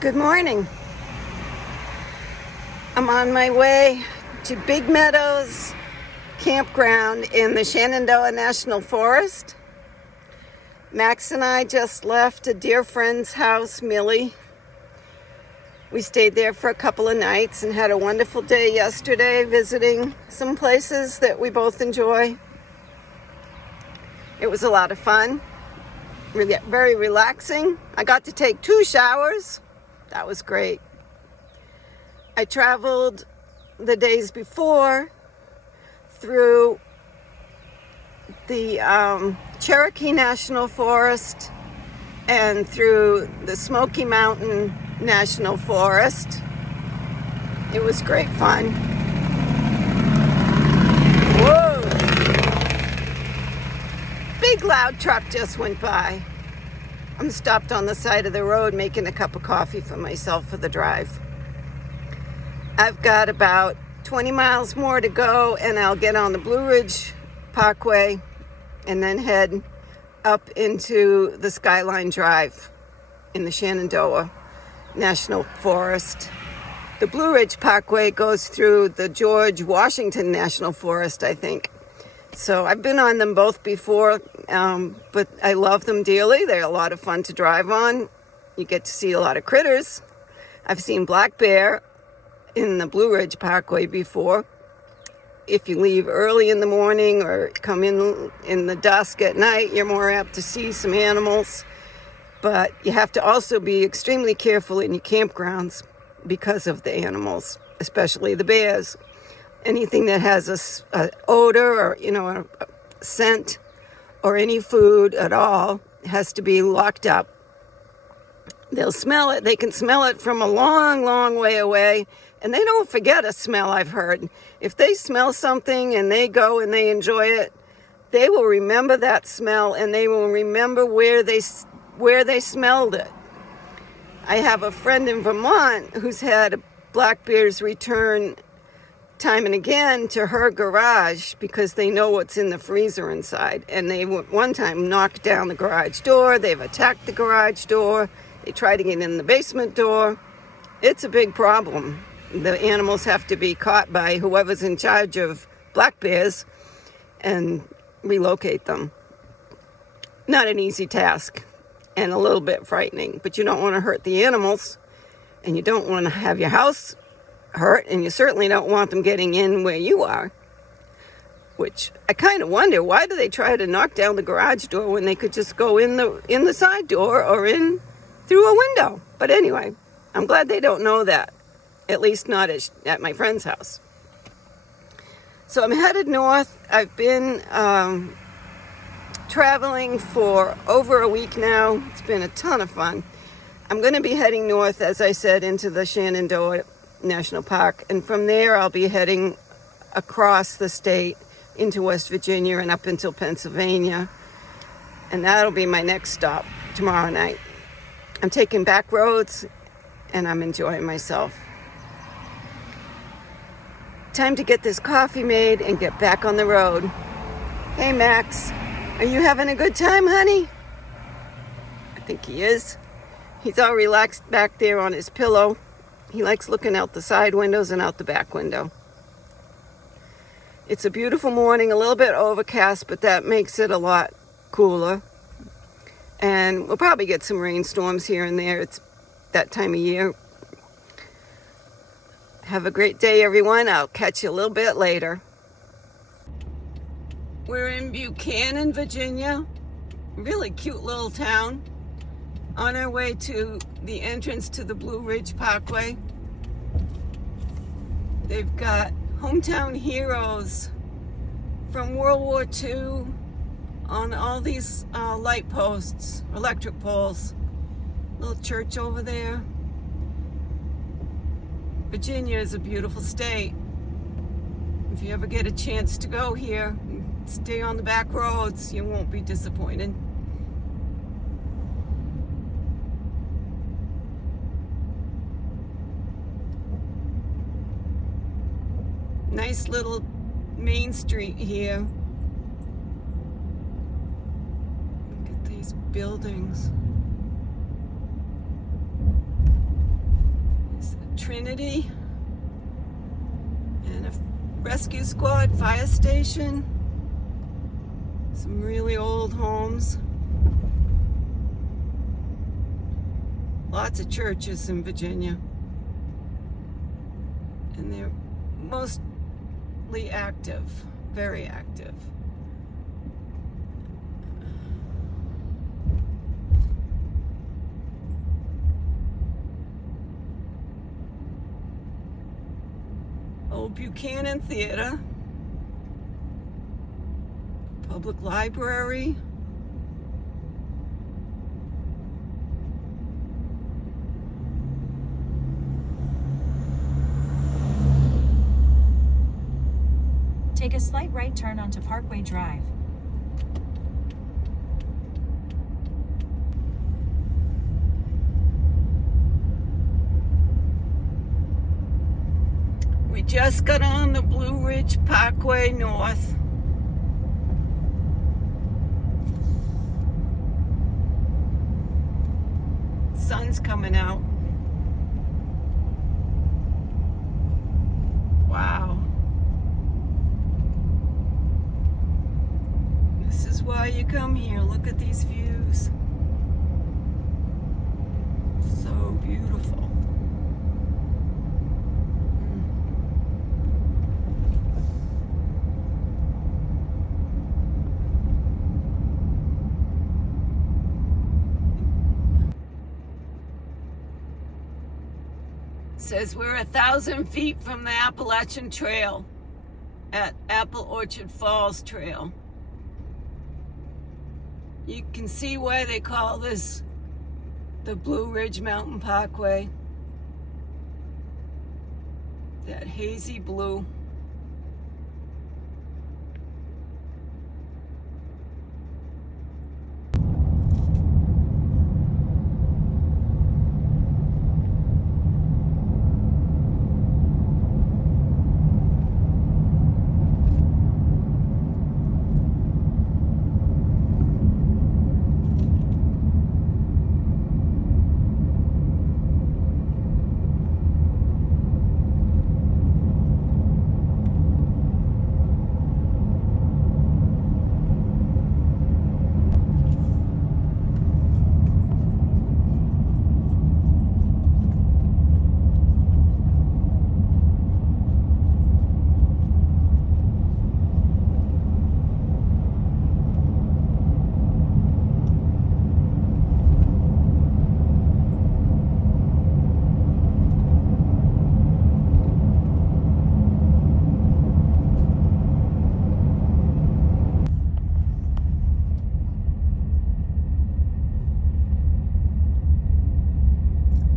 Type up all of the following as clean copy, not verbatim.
Good morning. I'm on my way to Big Meadows Campground in the Shenandoah National Forest. Max and I just left a dear friend's house, Millie. We stayed there for a couple of nights and had a wonderful day yesterday visiting some places that we both enjoy. It was a lot of fun, very relaxing. I got to take 2 showers. That was great. I traveled the days before through the Cherokee National Forest and through the Smoky Mountain National Forest. It was great fun. Whoa! Big loud truck just went by. I'm stopped on the side of the road making a cup of coffee for myself for the drive. I've got about 20 miles more to go and I'll get on the Blue Ridge Parkway and then head up into the Skyline Drive in the Shenandoah National Forest. The Blue Ridge Parkway goes through the George Washington National Forest, I think. So I've been on them both before, but I love them dearly. They're a lot of fun to drive on. You get to see a lot of critters. I've seen black bear in the Blue Ridge Parkway before. If you leave early in the morning or come in the dusk at night, you're more apt to see some animals. But you have to also be extremely careful in your campgrounds because of the animals, especially the bears. Anything that has a odor or, a scent or any food at all has to be locked up. They'll smell it. They can smell it from a long, long way away. And they don't forget a smell, I've heard. If they smell something and they go and they enjoy it, they will remember that smell and they will remember where they smelled it. I have a friend in Vermont who's had black bears return time and again to her garage because they know what's in the freezer inside. And they one time knocked down the garage door. They've attacked the garage door. They try to get in the basement door. It's a big problem. The animals have to be caught by whoever's in charge of black bears and relocate them. Not an easy task and a little bit frightening, but you don't want to hurt the animals and you don't want to have your house hurt, and you certainly don't want them getting in where you are. Which I kind of wonder, why do they try to knock down the garage door when they could just go in the side door or in through a window? But anyway, I'm glad they don't know that, at least not at my friend's house. So I'm headed north. I've been traveling for over a week now. It's been a ton of fun. I'm going to be heading north, as I said, into the Shenandoah National Park, and from there I'll be heading across the state into West Virginia and up until Pennsylvania, and that'll be my next stop tomorrow night. I'm taking back roads and I'm enjoying myself. Time to get this coffee made and get back on the road. Hey Max, are you having a good time, honey? I think he is. He's all relaxed back there on his pillow. He likes looking out the side windows and out the back window. It's a beautiful morning, a little bit overcast, but that makes it a lot cooler. And we'll probably get some rainstorms here and there. It's that time of year. Have a great day, everyone. I'll catch you a little bit later. We're in Buchanan, Virginia. Really cute little town. On our way to the entrance to the Blue Ridge Parkway. They've got hometown heroes from World War II on all these light posts, electric poles. Little church over there. Virginia is a beautiful state. If you ever get a chance to go here, stay on the back roads, you won't be disappointed. Nice little main street here. Look at these buildings. Trinity, and a rescue squad, fire station, some really old homes, lots of churches in Virginia, and they're mostly active, very active. Old Buchanan Theater, public library, take a slight right turn onto Parkway Drive. We just got on the Blue Ridge Parkway North. Sun's coming out. Wow. This is why you come here. Look at these views. So beautiful. Says we're 1,000 feet from the Appalachian Trail at Apple Orchard Falls Trail. You can see why they call this the Blue Ridge Mountain Parkway. That hazy blue.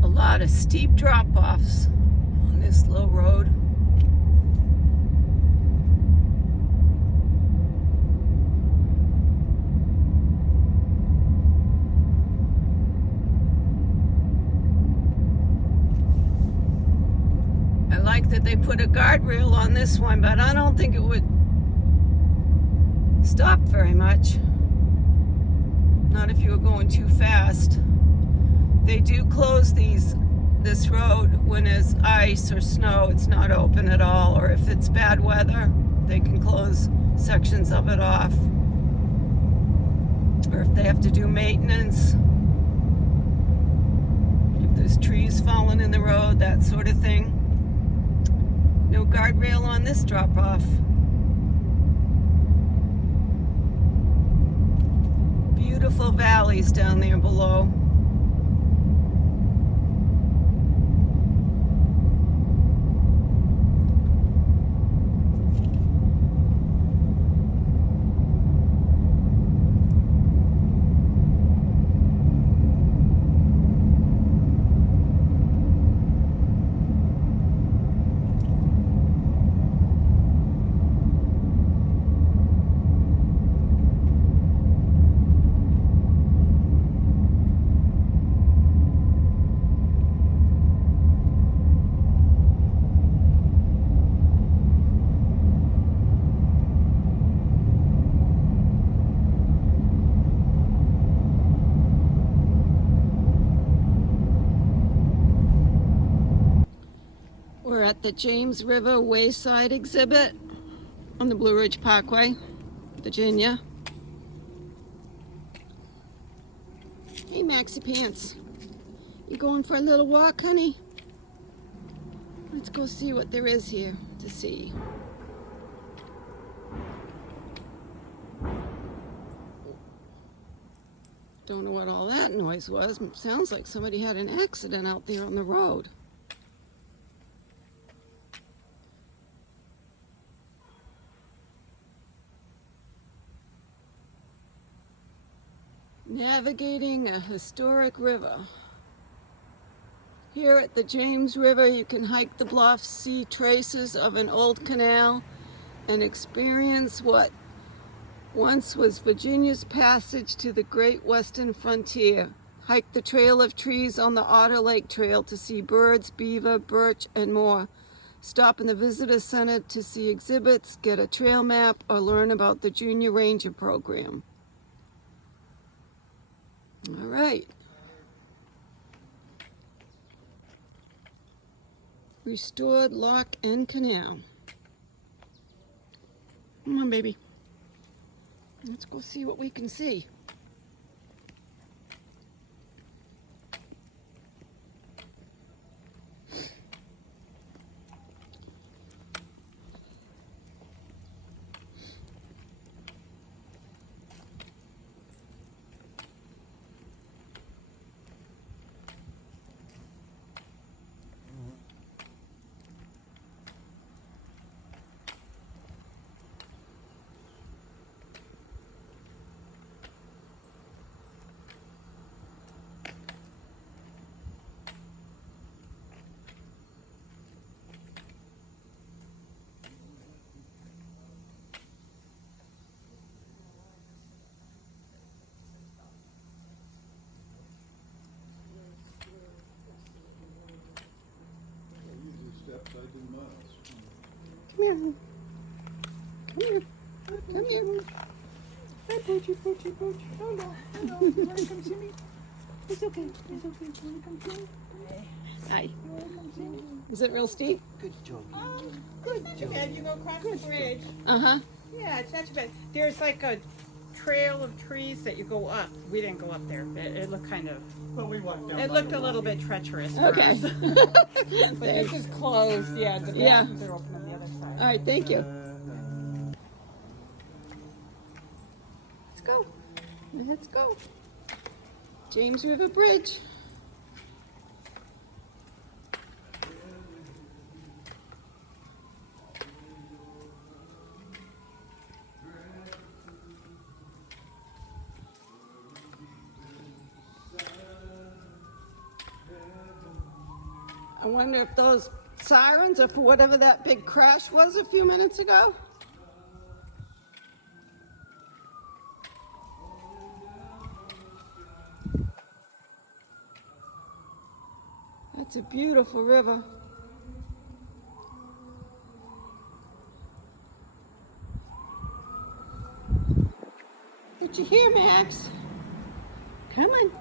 Lot of steep drop-offs on this low road. I like that they put a guardrail on this one, but I don't think it would stop very much. Not if you were going too fast. They do close this road when there's ice or snow. It's not open at all, or if it's bad weather, they can close sections of it off. Or if they have to do maintenance, if there's trees falling in the road, that sort of thing. No guardrail on this drop-off. Beautiful valleys down there below. at the James River Wayside exhibit on the Blue Ridge Parkway, Virginia. Hey, Maxie Pants. You going for a little walk, honey? Let's go see what there is here to see. Don't know what all that noise was. Sounds like somebody had an accident out there on the road. Navigating a historic river. Here at the James River, you can hike the bluffs, see traces of an old canal, and experience what once was Virginia's passage to the great western frontier. Hike the trail of trees on the Otter Lake Trail to see birds, beaver, birch, and more. Stop in the visitor center to see exhibits, get a trail map, or learn about the Junior Ranger program. All right. Restored lock and canal. Come on, baby. Let's go see what we can see. Steps I do miles. Come here. Come here. Come here. Hi, Poochie, Poochie, Poochie. Hello, hello. You want to come see me? It's okay. It's okay. You want to come see me? Hi. You want to come see me? Is it real steep? Good job. Oh, good. Not too bad. You go across the bridge. Uh-huh. Yeah, it's not too bad. There's like a trail of trees that you go up. We didn't go up there. It looked kind of. Well, we walked down. It looked a little bit treacherous. For Okay. us. But this is closed. Yeah, the Yeah. bathrooms are open on the other side. All right, thank you. Let's go. Let's go. James River Bridge. I wonder if those sirens are for whatever that big crash was a few minutes ago. That's a beautiful river. What you hear, Max? Come on.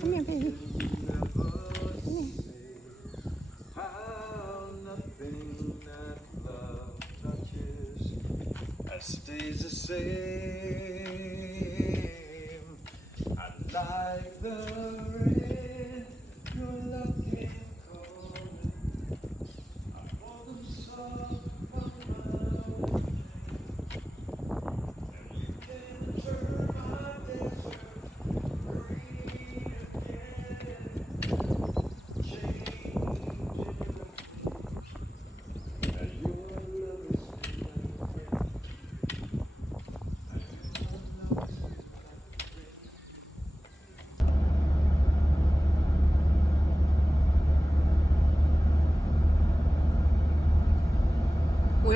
Come here, baby. Stays the same. I like the rain, your love came calling.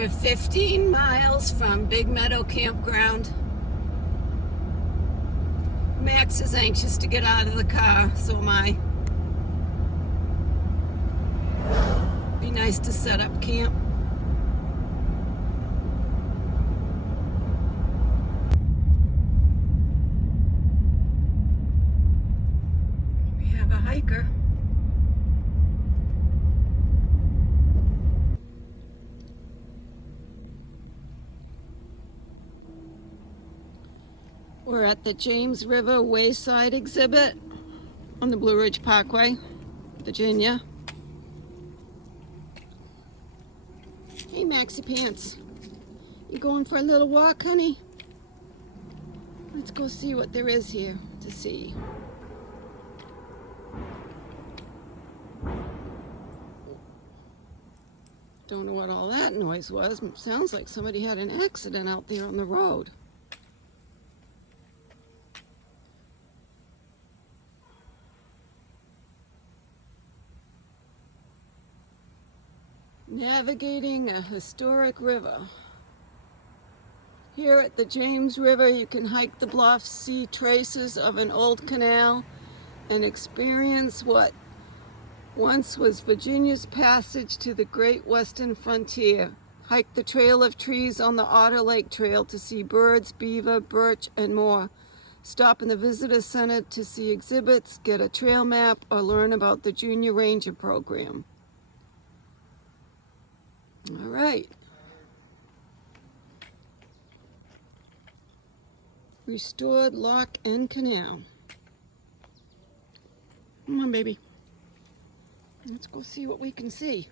We're 15 miles from Big Meadow Campground. Max is anxious to get out of the car, so am I. Be nice to set up camp. We have a hiker. We're at the James River Wayside exhibit on the Blue Ridge Parkway, Virginia. Hey, Maxie Pants. You going for a little walk, honey? Let's go see what there is here to see. Don't know what all that noise was. Sounds like somebody had an accident out there on the road. Navigating a historic river. Here at the James River, you can hike the bluffs, see traces of an old canal, and experience what once was Virginia's passage to the great western frontier. Hike the trail of trees on the Otter Lake Trail to see birds, beaver, birch, and more. Stop in the visitor center to see exhibits, get a trail map, or learn about the Junior Ranger program. All right. Restored lock and canal. Come on, baby. Let's go see what we can see.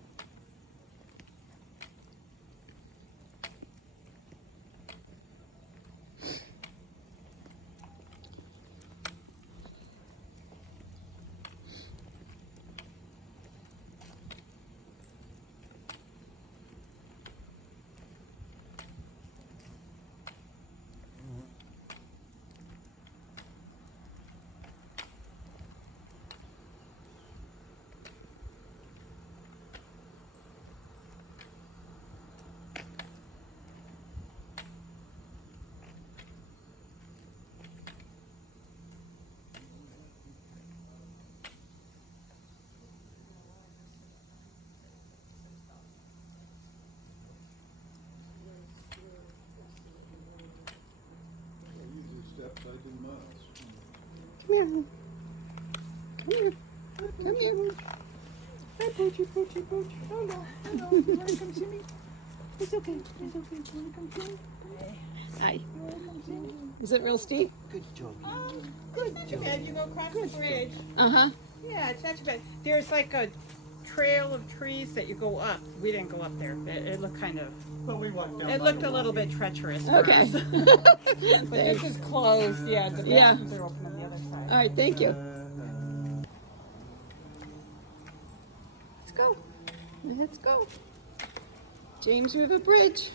Steps I do miles. Come here. Come here. Hey, Poochie, Poochie, Poochie. Hello, hello. You wanna come see me? It's okay. It's okay. You wanna come see me? Hi. You wanna come see me? Is it real steep? Good job. Oh, good. It's not too bad. You go across the bridge. Uh-huh. Yeah, it's not too bad. There's like a trail of trees that you go up. We didn't go up there. It looked kind of. Well, we walked down. It by looked the a little walkie. bit treacherous. For Okay. us. But this is closed. Yeah, the Yeah. bathrooms are open on the other side. All right, thank you. Let's go. Let's go. James River Bridge.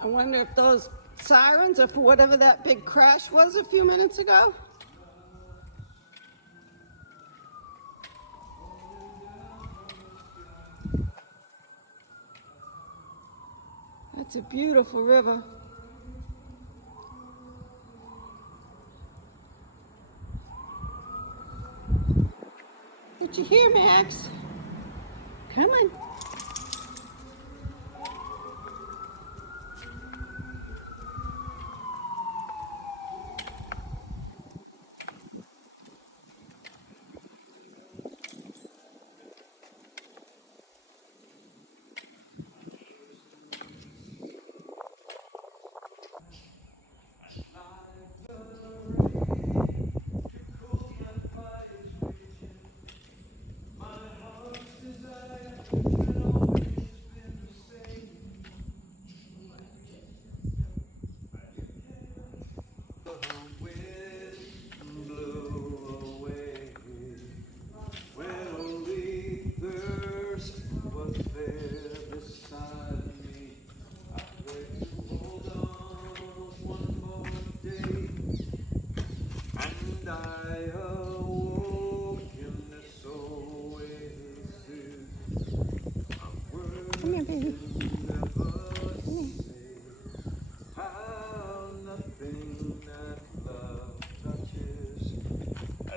I wonder if those sirens are for whatever that big crash was a few minutes ago. That's a beautiful river. What you hear, Max? Come on.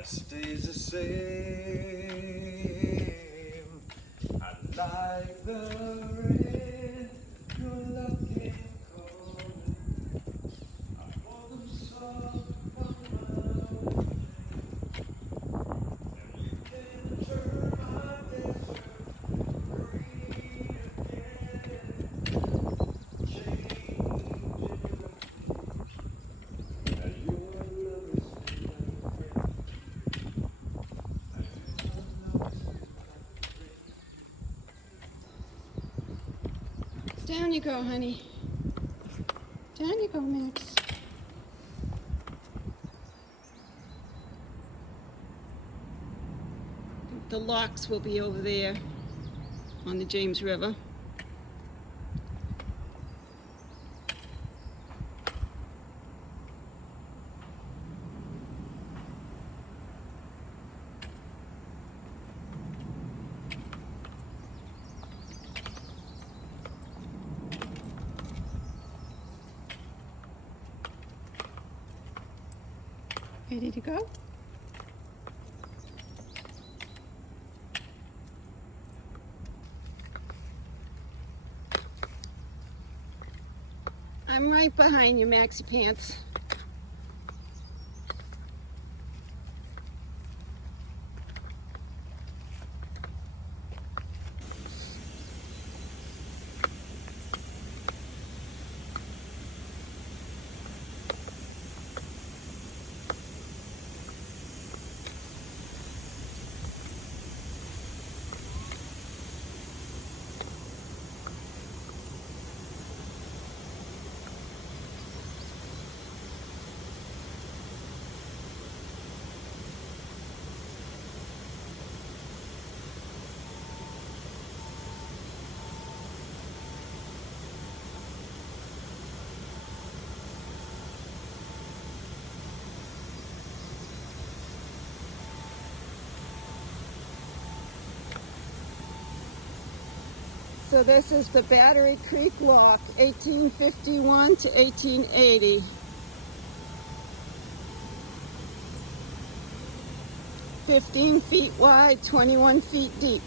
stays the same. I like the rain, your love came calling. I want them soft from my ocean. And you can turn my desert green again. Change in your feet. And your love is Down you go, honey. Down you go, Max. The locks will be over there on the James River. Ready to go? I'm right behind you, Maxie Pants. So this is the Battery Creek Lock, 1851 to 1880. 15 feet wide, 21 feet deep.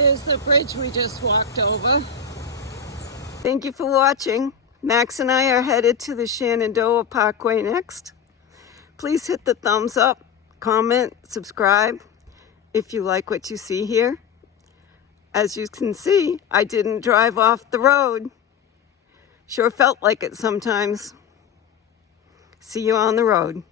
There's the bridge we just walked over. Thank you for watching. Max and I are headed to the Shenandoah Parkway next. Please hit the thumbs up, comment, subscribe if you like what you see here. As you can see, I didn't drive off the road. Sure felt like it sometimes. See you on the road.